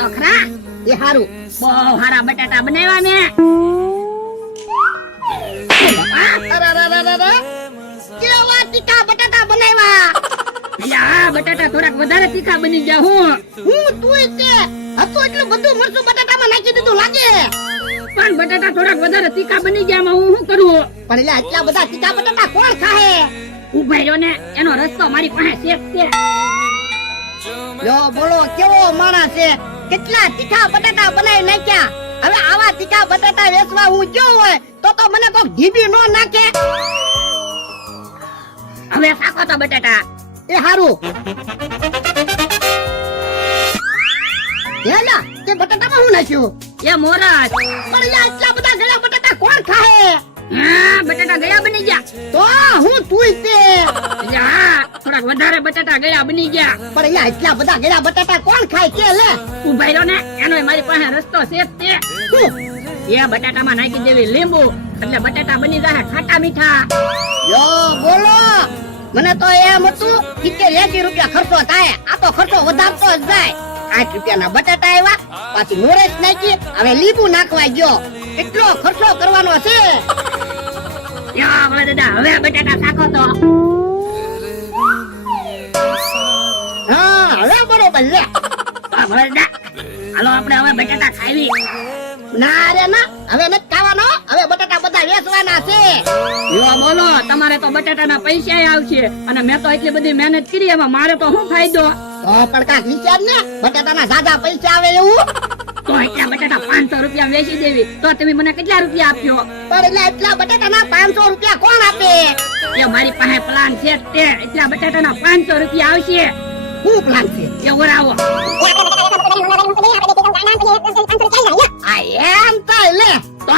તો ખરા. એ હારું. બહુ હારા બટાટા બનાવ્યા મેં. કેવા તીખા બટાટા બનાવ્યા. આ બટાટા થોડાક વધારે તીખા બની ગયા હું તુંય તે હતું એટલું બધું મરચું બટાટામાં નાખી દીધું લાગે. પણ બટાટા થોડાક વધારે તીખા બની ગયા હું શું કરું? પણ એટલે આટલા બધા તીખા બટાટા કોણ ખાહે? ઉભા રહ્યો ને, એનો રસ્તો મારી પાસે શેક છે. લો બોલો કેવો માણસ છે, કેટલા તીખા બટાટા બનાવી નાખ્યા. હવે આવા તીખા બટાટા વેચવા હું ગયો હોય તો મને કોક ઢીબી નો નાખે. હવે શાકો તો બટાટા. એ હારું. હેલા તે બટાટામાં હું નાખ્યું? એ મોરસ. પણ યાર આટલા બધા ગળ્યા બટાટા કોણ ખાહે? હા, બટાટા ગયા બની ગયા. તો હું તુંય તે હા, થોડાક વધારે બટાટા ગયા બની ગયા. પણ યાર આટલા બધા ગળ્યા બટાટા કોણ ખાય કે લે? ઉભા રહ્યો ને, એનો મારી પાસે રસ્તો છે જ તે. એ બટાટામાં નાખી દેવી લીંબુ, એટલે બટાટા બની જાય ખાટા મીઠા. યો બોલો, મને તો એમ હતું 70-80 રૂપિયા ખર્ચો થાય, આ તો ખર્ચો વધારતો જ જાય. 8 રૂપિયાના બટાટા આવ્યા, પાછી મોરેશ નાખી, હવે લીંબુ નાખવા ગયો. કેટલો ખર્ચો કરવાનો છે? યા ભલે દાદા, હવે બટાટા શાકો તો. હા હવે બરોબર લે. હા ભલે દાદા, હાલો આપણે હવે બટાટા ખાવી. ના રે ના, હવે નથી ખાવાનો, હવે બટાટા બધા વેચવાના છે. યો બોલો, તમારે તો બટાટાના પૈસા આવશે અને મેં તો એટલી બધી મહેનત કરી, એમાં મારે તો શું ફાયદો? તો પણ કાંઈક વિચાર ને, બટાટાના સાદા પૈસા આવે એવું. તો એટલા બટાટા 500 રૂપિયા વેચી દેવી, તો તમે મને કેટલા રૂપિયા આપશો? પણ એટલે એટલા બટાટાના 500 રૂપિયા કોણ આપે? એ મારી પાસે પ્લાન છે જ તે, એટલા બટાટાના 500 રૂપિયા આવશે. શું પ્લાન છે? એ વરાવો. આ એ